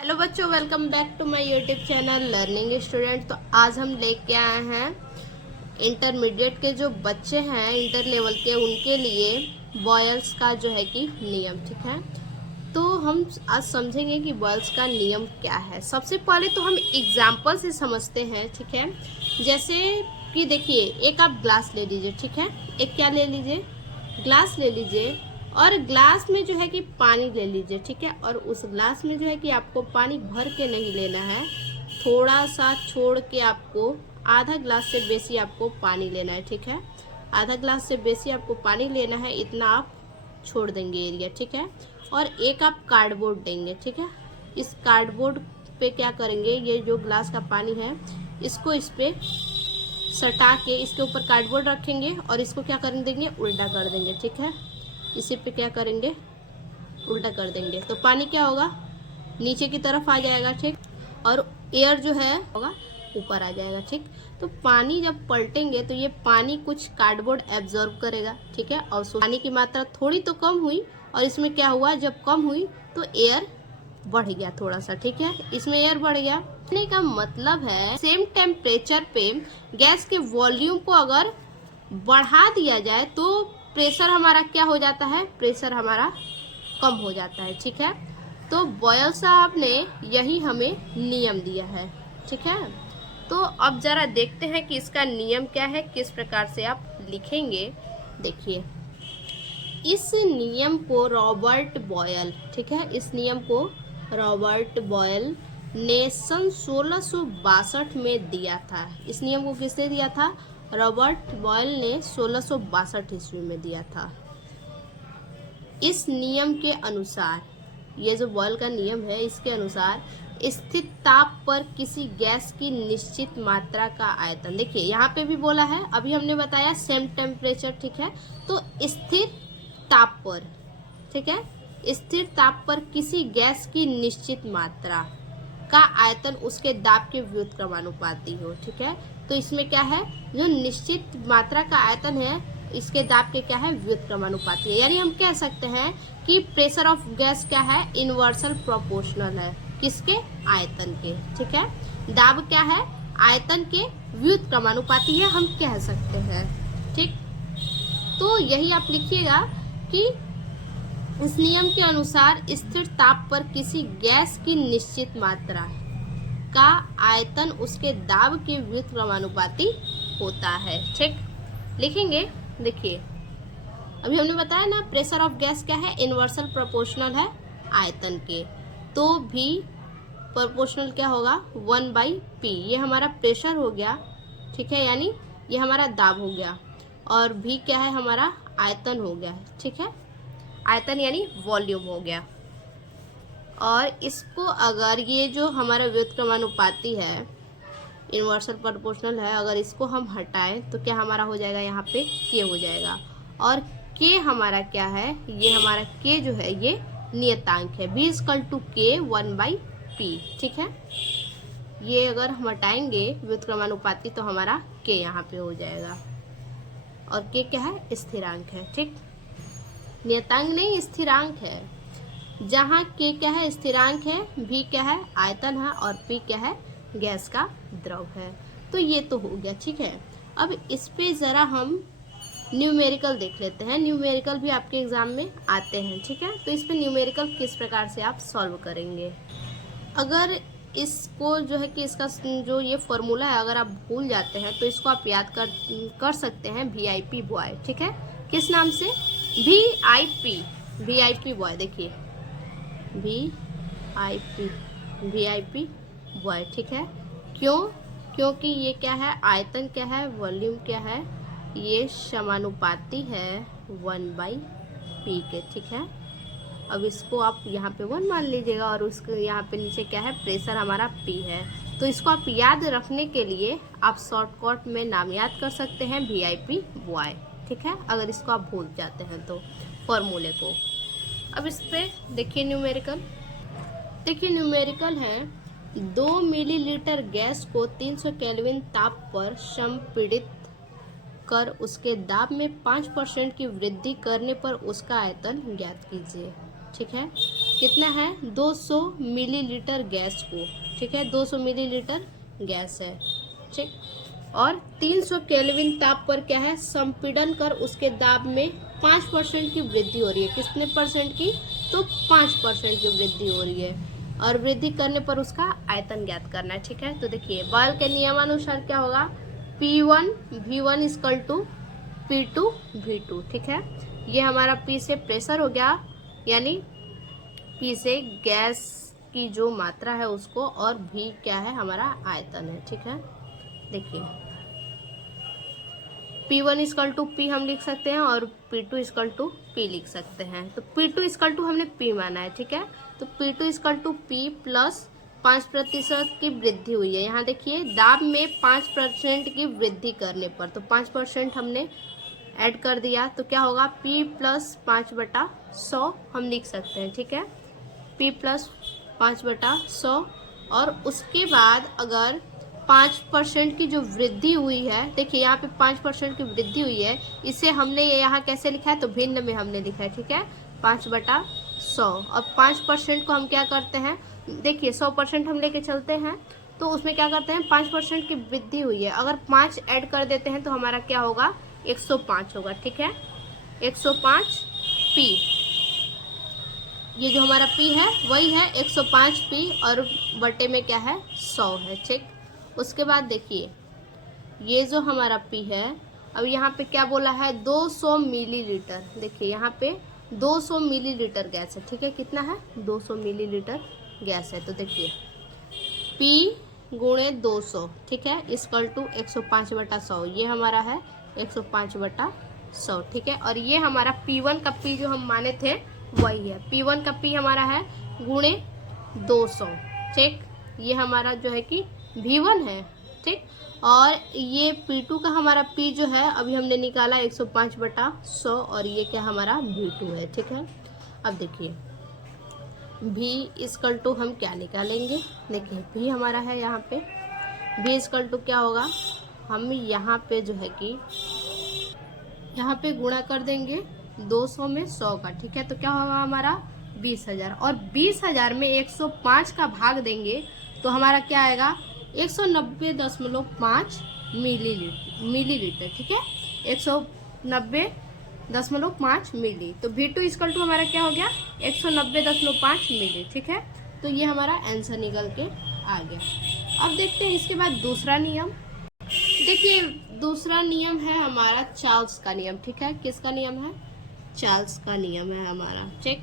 Hello बच्चों, welcome back to my YouTube channel learning student. तो आज हम लेके आए हैं इंटरमीडिएट के जो बच्चे हैं इंटर लेवल के, उनके लिए बॉयल्स का जो है कि नियम। ठीक है, तो हम आज समझेंगे कि बॉयल्स का नियम क्या है। सबसे पहले तो हम एग्जाम्पल से समझते हैं। ठीक है, जैसे कि देखिए, एक आप ग्लास ले लीजिए। ठीक है, एक क्या ले लीजिए, ग्लास ले लीजिए, और ग्लास में जो है कि पानी ले लीजिए। ठीक है, और उस ग्लास में जो है कि आपको पानी भर के नहीं लेना है, थोड़ा सा छोड़ के आपको आधा ग्लास से बेसी आपको पानी लेना है। ठीक है, आधा ग्लास से बेसी आपको पानी लेना है, इतना आप छोड़ देंगे एरिया। ठीक है, और एक आप कार्डबोर्ड देंगे। ठीक है, इस कार्डबोर्ड पे क्या करेंगे, ये जो ग्लास का पानी है इसको इस पे सटा के इसके ऊपर कार्डबोर्ड रखेंगे और इसको क्या कर देंगे, उल्टा कर देंगे। ठीक है, इसी पे क्या करेंगे, उल्टा कर देंगे, तो पानी क्या होगा, नीचे की तरफ आ जाएगा। ठीक, और एयर जो है होगा ऊपर आ जाएगा। ठीक, तो पानी जब पलटेंगे तो ये पानी कुछ कार्डबोर्ड एब्जॉर्ब करेगा। ठीक है, और पानी की मात्रा थोड़ी तो कम हुई, और इसमें क्या हुआ, जब कम हुई तो एयर बढ़ गया थोड़ा सा। ठीक है, इसमें एयर बढ़ गया। कहने का मतलब है सेम टेम्परेचर पे गैस के वॉल्यूम को अगर बढ़ा दिया जाए तो प्रेशर हमारा क्या हो जाता है, प्रेशर हमारा कम हो जाता है। ठीक है, तो बॉयल साहब ने यही हमें नियम दिया है। ठीक है, तो अब जरा देखते हैं कि इसका नियम क्या है, किस प्रकार से आप लिखेंगे। देखिए, इस नियम को रॉबर्ट बॉयल, ठीक है, इस नियम को रॉबर्ट बॉयल ने सन 1662 में दिया था। इस नियम को किसने दिया था, रॉबर्ट बॉयल ने 1662 ईस्वी में दिया था। इस नियम के अनुसार, ये जो बॉयल का नियम है, इसके अनुसार स्थिर ताप पर किसी गैस की निश्चित मात्रा का आयतन, देखिए यहाँ पे भी बोला है, अभी हमने बताया सेम टेम्परेचर। ठीक है, तो स्थिर ताप पर, ठीक है, स्थिर ताप पर किसी गैस की निश्चित मात्रा का आयतन उसके दाब के व्युत्क्रमानुपाती हो। ठीक है, तो इसमें क्या है, जो निश्चित मात्रा का आयतन है इसके दाब के क्या है, व्युत्क्रमानुपाती है। यानी हम कह सकते हैं कि प्रेशर ऑफ गैस क्या है, इनवर्सल प्रोपोर्शनल है किसके, आयतन के। ठीक है, दाब क्या है, आयतन के व्युत्क्रमानुपाती है, हम कह सकते हैं। ठीक, तो यही आप लिखिएगा कि इस नियम के अनुसार स्थिर ताप पर किसी गैस की निश्चित मात्रा का आयतन उसके दाब के व्युत्क्रमानुपाती होता है। ठीक, लिखेंगे। देखिए, अभी हमने बताया ना, प्रेशर ऑफ गैस क्या है, इनवर्सल प्रोपोर्शनल है आयतन के, तो भी प्रोपोर्शनल क्या होगा, 1/p। ये हमारा प्रेशर हो गया। ठीक है, यानी ये हमारा दाब हो गया, और भी क्या है, हमारा आयतन हो गया। ठीक है, आयतन यानी वॉल्यूम हो गया। और इसको अगर ये जो हमारा व्युत्क्रमानुपाती है, इनवर्सल प्रोपोर्शनल है, अगर इसको हम हटाएं तो क्या हमारा हो जाएगा, यहाँ पे k हो जाएगा। और k हमारा क्या है, ये हमारा k जो है ये नियतांक है, v = k 1/p। ठीक है, ये अगर हम हटाएंगे व्युत्क्रमानुपाती तो हमारा k यहाँ पे हो जाएगा, और k क्या है, स्थिरांक है। ठीक, नियतांक नहीं, स्थिरांक है। जहाँ k क्या है, स्थिरांक है, v क्या है, आयतन है, और p क्या है, गैस का द्रव है। तो ये तो हो गया। ठीक है, अब इस पे ज़रा हम न्यूमेरिकल देख लेते हैं। न्यूमेरिकल भी आपके एग्ज़ाम में आते हैं। ठीक है, तो इस पे न्यूमेरिकल किस प्रकार से आप सॉल्व करेंगे। अगर इसको जो है कि इसका जो ये फॉर्मूला है अगर आप भूल जाते हैं तो इसको आप याद कर सकते हैं, VIP बॉय। ठीक है, किस नाम से, VIP बॉय। देखिए, VIP बॉय। ठीक है, क्यों, क्योंकि ये क्या है, आयतन क्या है, वॉल्यूम क्या है, ये समानुपाती है 1/p के। ठीक है, अब इसको आप यहाँ पे 1 मान लीजिएगा, और उसके यहाँ पे नीचे क्या है, प्रेशर हमारा p है। तो इसको आप याद रखने के लिए आप शॉर्टकट में नाम याद कर सकते हैं, VIP बॉय। ठीक है, अगर इसको आप भूल जाते हैं तो फॉर्मूले को। अब इस पे देखिए न्यूमेरिकल। देखिए, न्यूमेरिकल है 2 मिलीलीटर गैस को 300 केल्विन ताप पर संपीड़ित कर उसके दाब में 5% की वृद्धि करने पर उसका आयतन ज्ञात कीजिए। ठीक है, कितना है 200 मिलीलीटर गैस को, ठीक है 200 मिलीलीटर गैस है, ठीक। और 300 केल्विन ताप पर क्या है संपीड़न कर उसके दाब में 5% की वृद्धि हो रही है। कितने परसेंट की? तो 5% की वृद्धि हो रही है और वृद्धि करने पर उसका आयतन ज्ञात करना है, ठीक है। तो देखिए बॉयल के नियमानुसार क्या होगा, P1 V1 equal to P2 V2, ठीक है। ये हमारा P से प्रेशर हो गया, यानी P से गैस की जो मात्रा है उसको, और V क्या है हमारा आयतन है, ठीक है। देखिए P1 इक्वल टू P हम लिख सकते हैं और P2 इक्वल टू P लिख सकते हैं। तो P2 इक्वल टू हमने P माना है, ठीक है। तो P2 equal to P plus 5% की वृद्धि हुई है। यहाँ देखिए दाब में 5% की वृद्धि करने पर, तो 5% हमने ऐड कर दिया, तो क्या होगा P प्लस 5/100 हम लिख सकते हैं, ठीक है। P प्लस 5/100 और उसके बाद अगर 5% की जो वृद्धि हुई है, देखिए यहाँ पे 5% की वृद्धि हुई है, इसे हमने ये यहाँ कैसे लिखा है, तो भिन्न में हमने लिखा है, ठीक है 5/100। और 5% को हम क्या करते हैं, देखिए 100% हम लेके चलते हैं, तो उसमें क्या करते हैं 5% की वृद्धि हुई है, अगर 5 ऐड कर देते हैं तो हमारा क्या होगा 105 होगा, ठीक है 105 P। ये जो हमारा P है वही है 105 P और बटे में क्या है 100 है, ठीक। उसके बाद देखिए ये जो हमारा P है, अब यहाँ पे क्या बोला है 200 मिलीलीटर, देखिए यहाँ पे 200 मिलीलीटर गैस है, ठीक है कितना है 200 मिलीलीटर गैस है। तो देखिए P गुणे 200, ठीक है इक्वल टू 105/100, ये हमारा है 105/100, ठीक है। और ये हमारा P1 का P जो हम माने थे वही है, P1 का P हमारा है गुणे 200, ठीक। ये हमारा जो है कि V1 है, ठीक। और ये P2 का हमारा P जो है अभी हमने निकाला 105/100 और ये क्या हमारा V2 है, ठीक है। अब देखिए V इक्वल टू हम क्या निकालेंगे, देखिए V हमारा है यहाँ पे, V इक्वल टू क्या होगा, हम यहाँ पे जो है कि यहाँ पे गुणा कर देंगे 200 में 100 का, ठीक है। तो क्या होगा हमारा 20,000 और 20,000 में 105 का भाग देंगे तो हमारा क्या आएगा 190.5 मिलीलीटर, ठीक है 190.5 मिली। तो V2 इक्वल टू हमारा क्या हो गया 190.5 मिली, ठीक है। तो ये हमारा आंसर निकल के आ गया। अब देखते हैं इसके बाद दूसरा नियम। देखिए दूसरा नियम है हमारा चार्ल्स का नियम, ठीक है। किसका नियम है, चार्ल्स का नियम है हमारा, ठीक।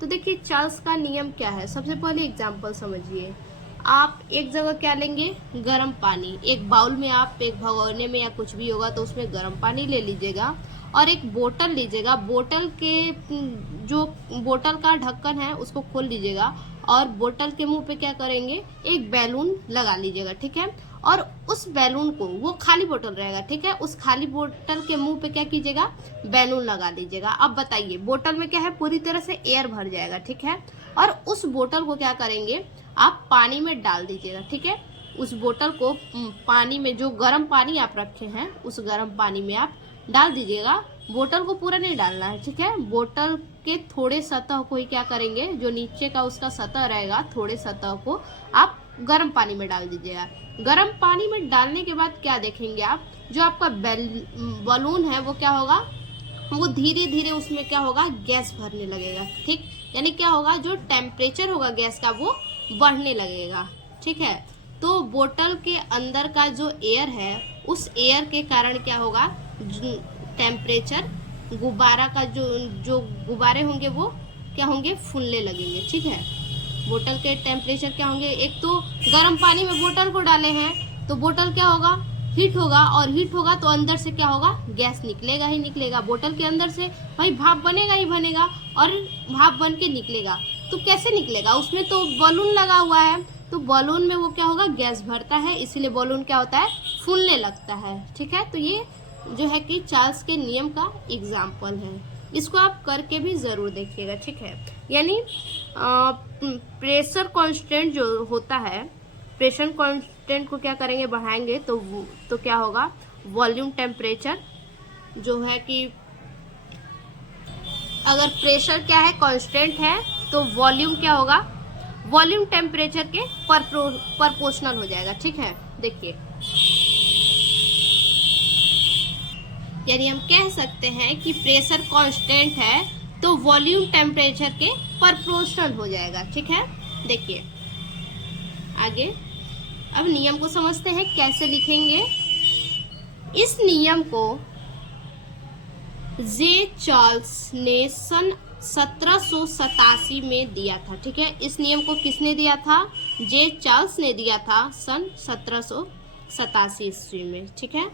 तो देखिए चार्ल्स का नियम क्या है, सबसे पहले एग्जांपल समझिए। आप एक जगह क्या लेंगे गर्म पानी, एक बाउल में आप एक भगोने में या कुछ भी होगा तो उसमें गर्म पानी ले लीजिएगा और एक बोतल लीजिएगा, बोतल के जो बोतल का ढक्कन है उसको खोल लीजिएगा और बोतल के मुंह पे क्या करेंगे एक बैलून लगा लीजिएगा, ठीक है। और उस बैलून को, वो खाली बोतल रहेगा, ठीक है, उस खाली बोतल के मुंह पे क्या कीजिएगा बैलून लगा लीजिएगा। अब बताइए बोतल में क्या है पूरी तरह से एयर भर जाएगा, ठीक है। और उस बोतल को क्या करेंगे आप पानी में डाल दीजिएगा, ठीक है। उस बोतल को पानी में, जो गर्म पानी आप रखे हैं उस गर्म पानी में आप डाल दीजिएगा। बोतल को पूरा नहीं डालना है, ठीक है। बोतल के थोड़े सतह को ही क्या करेंगे, जो नीचे का उसका सतह रहेगा थोड़े सतह को आप गर्म पानी में डाल दीजिएगा। गर्म पानी में डालने के बाद क्या देखेंगे आप, जो आपका बलून है वो क्या होगा, वो धीरे धीरे उसमें क्या होगा गैस भरने लगेगा, ठीक। यानी क्या होगा जो टेम्परेचर होगा गैस का वो बढ़ने लगेगा, ठीक है। तो बोतल के अंदर का जो एयर है उस एयर के कारण क्या होगा टेम्परेचर, गुब्बारा का जो गुब्बारे होंगे वो क्या होंगे फूलने लगेंगे, ठीक है। बोतल के टेम्परेचर क्या होंगे, एक तो गर्म पानी में बोतल को डाले हैं तो बोतल क्या होगा हीट होगा, और हीट होगा तो अंदर से क्या होगा गैस निकलेगा ही निकलेगा, बोतल के अंदर से भाई भाप बनेगा ही बनेगा और भाप बन के निकलेगा। तो कैसे निकलेगा, उसमें तो बलून लगा हुआ है, तो बलून में वो क्या होगा गैस भरता है, इसीलिए बलून क्या होता है फूलने लगता है, ठीक है। तो ये जो है कि चार्ल्स के नियम का एग्जाम्पल है, इसको आप करके भी ज़रूर देखिएगा, ठीक है। यानी प्रेशर कांस्टेंट जो होता है, प्रेशर कांस्टेंट को क्या करेंगे बढ़ाएंगे तो क्या होगा वॉल्यूम टेम्परेचर जो है कि अगर प्रेशर क्या है कांस्टेंट है तो वॉल्यूम क्या होगा, वॉल्यूम टेम्परेचर के प्रोपोर्शनल हो जाएगा। ठीक है, देखिए यानी हम कह सकते हैं कि प्रेशर कांस्टेंट है तो वॉल्यूम टेम्परेचर के प्रोपोर्शनल हो जाएगा। ठीक है, देखिए आगे अब नियम को समझते हैं कैसे लिखेंगे। इस नियम को जे चार्ल्स ने सन 1787 में दिया था। ठीक है, इस नियम को किसने दिया था, जे चार्ल्स ने दिया था सन 1787 ईस्वी में। ठीक है,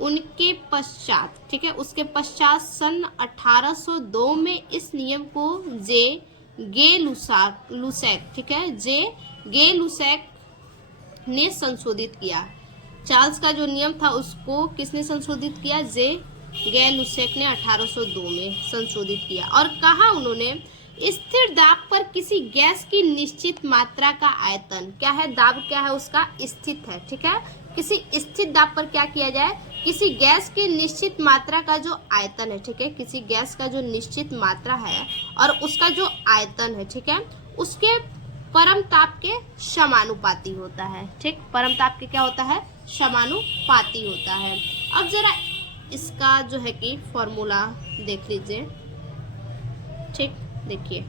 उनके पश्चात, ठीक है, उसके पश्चात सन 1802 में इस नियम को जे गे लुसैक, ठीक है, जे गे लुसैक ने संशोधित किया। चार्ल्स का जो नियम था उसको किसने संशोधित किया, जे गे लुसैक ने 1802 में संशोधित किया। और कहा उन्होंने स्थिर दाब पर किसी गैस की निश्चित मात्रा का आयतन, क्या है, दाब क्या है उसका, स्थित है। ठीक है, किसी स्थिर दाब पर क्या किया जाए, किसी गैस की निश्चित मात्रा का जो आयतन है, ठीक है, किसी गैस का जो निश्चित मात्रा है और उसका जो आयतन है, ठीक है, उसके परम ताप के समानुपाती होता है। ठीक, परम ताप के क्या होता है, समानुपाती होता है। अब जरा इसका जो है कि फॉर्मूला देख लीजिए। ठीक, देखिए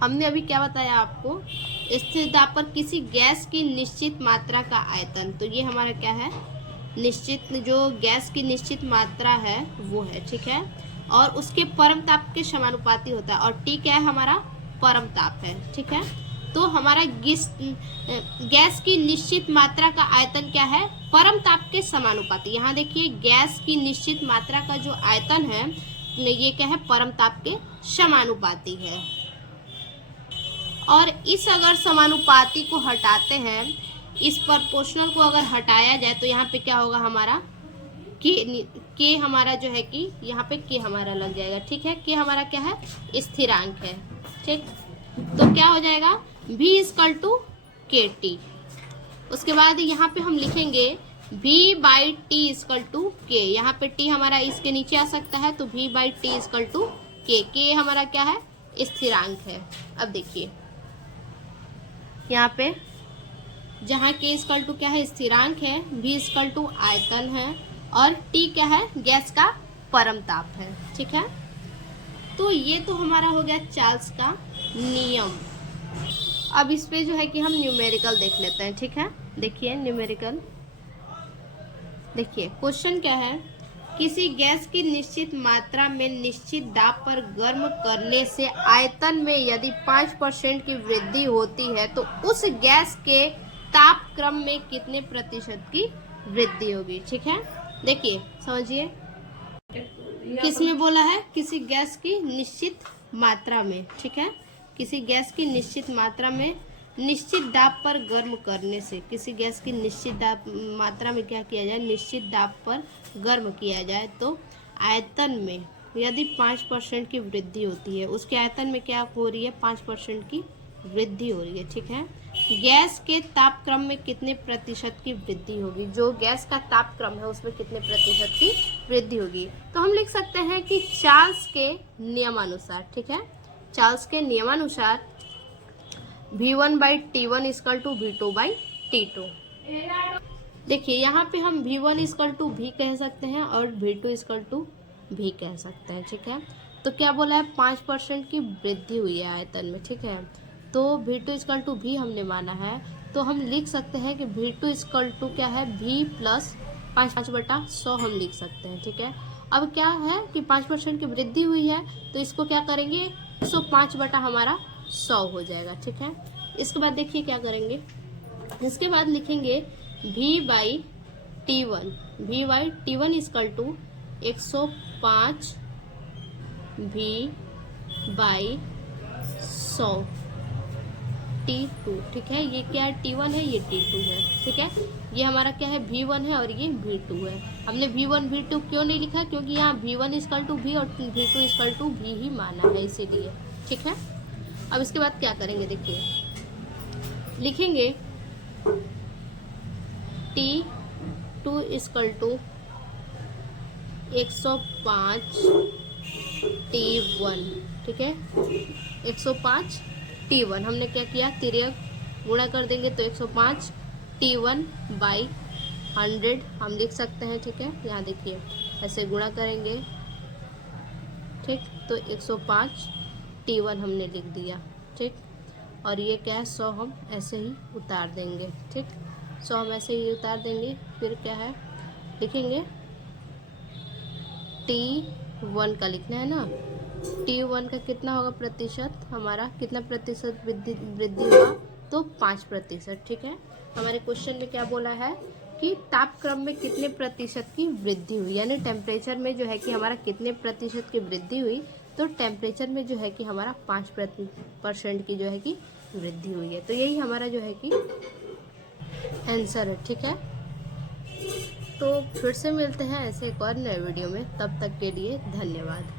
हमने अभी क्या बताया आपको, स्थिर दाब पर किसी गैस की निश्चित मात्रा का आयतन, तो ये हमारा क्या है, निश्चित, जो गैस की निश्चित मात्रा है वो है। ठीक है, और उसके परम ताप के समानुपाती होता है, और टी क्या है, हमारा परम ताप है। ठीक है, तो हमारा गैस की निश्चित मात्रा का आयतन क्या है, परम ताप के समानुपाती। यहाँ देखिए गैस की निश्चित मात्रा का जो आयतन है ये क्या है, परम ताप के समानुपाती है। और इस अगर समानुपाती को हटाते हैं, इस प्रोपोर्शनल को अगर हटाया जाए तो यहाँ पे क्या होगा, हमारा के हमारा जो है कि यहाँ पे के हमारा लग जाएगा। ठीक है, के हमारा क्या है, स्थिरांक है। ठीक, तो क्या हो जाएगा, v equal to K T. उसके बाद यहाँ पे हम लिखेंगे v by T equal to K. यहाँ पे t हमारा इसके नीचे आ सकता है, तो v by T equal to K हमारा क्या है, स्थिरांक है। अब देखिए यहाँ पे जहाँ k इक्वल टू क्या है, स्थिरांक है, v इक्वल टू आयतन है, और t क्या है, गैस का परम ताप है। ठीक है, तो ये तो हमारा हो गया चार्ल्स का नियम। अब इस पे जो है कि हम न्यूमेरिकल देख लेते हैं। ठीक है, देखिए न्यूमेरिकल, देखिए क्वेश्चन क्या है, किसी गैस की निश्चित मात्रा में निश्चित दाब पर गर्म करने से आयतन में यदि 5% की वृद्धि होती है तो उस गैस के ताप क्रम में कितने प्रतिशत की वृद्धि होगी। ठीक है, देखिए समझिए किस में बोला है, किसी गैस की निश्चित मात्रा में। ठीक है, किसी गैस की निश्चित मात्रा में निश्चित दाब पर गर्म करने से, किसी गैस की निश्चित दाब मात्रा में क्या किया जाए, निश्चित दाब पर गर्म किया जाए तो आयतन में यदि 5% की वृद्धि होती है, उसके आयतन में क्या हो रही है, 5% की वृद्धि हो रही है। ठीक है, गैस के तापक्रम में कितने प्रतिशत की वृद्धि होगी, जो गैस का तापक्रम है उसमें कितने प्रतिशत की वृद्धि होगी। तो हम लिख सकते हैं कि चार्ल्स के नियमानुसार, ठीक है, चार्ल्स के नियमानुसार V1 by T1 equal to V2 by T2। देखिए यहाँ पे हम V1 इक्वल टू V कह सकते हैं और V2 इक्वल टू V कह सकते हैं। ठीक है, तो क्या बोला है, 5% की वृद्धि हुई है आयतन में। ठीक है, तो V2 इक्वल टू V हमने माना है, तो हम लिख सकते हैं कि V2 इक्वल टू क्या है, V प्लस 5/100 हम लिख सकते हैं। ठीक है, अब क्या है कि 5% की वृद्धि हुई है तो इसको क्या करेंगे, 105 हमारा 100 हो जाएगा। ठीक है, इसके बाद देखिए क्या करेंगे, इसके बाद लिखेंगे V by T1, V by T1 equal to 105 V by 100 T2। ठीक है, ये क्या है, T1 है, ये T2 है। ठीक है, ये हमारा क्या है, V1 है और ये V2 है। हमने V1 V2 क्यों नहीं लिखा, क्योंकि यहाँ V1 इक्वल टू V और V2 इक्वल टू V ही माना है, इसीलिए। ठीक है, अब इसके बाद क्या करेंगे, देखिए लिखेंगे T2 इक्वल टू 105 T1। ठीक है। 105 T1 हमने क्या किया, तिर्यक गुणा कर देंगे तो 105 T1 बाई 100 हम लिख सकते हैं, ठीक है। यहाँ देखिए ऐसे गुणा करेंगे, ठीक, तो 105 T1 हमने लिख दिया, ठीक। और ये क्या है 100 हम ऐसे ही उतार देंगे, ठीक, 100 हम ऐसे ही उतार देंगे। फिर क्या है लिखेंगे T1 का लिखना है ना, T1 का कितना होगा प्रतिशत, हमारा कितना प्रतिशत वृद्धि होगा, तो 5%, ठीक है। हमारे क्वेश्चन में क्या बोला है कि तापक्रम में कितने प्रतिशत की वृद्धि हुई, यानी टेम्परेचर में जो है कि हमारा कितने प्रतिशत की वृद्धि हुई, तो टेम्परेचर में जो है कि हमारा 5% की जो है कि वृद्धि हुई है। तो यही हमारा जो है कि आंसर है, ठीक है। तो फिर से मिलते हैं ऐसे एक और नए वीडियो में, तब तक के लिए धन्यवाद।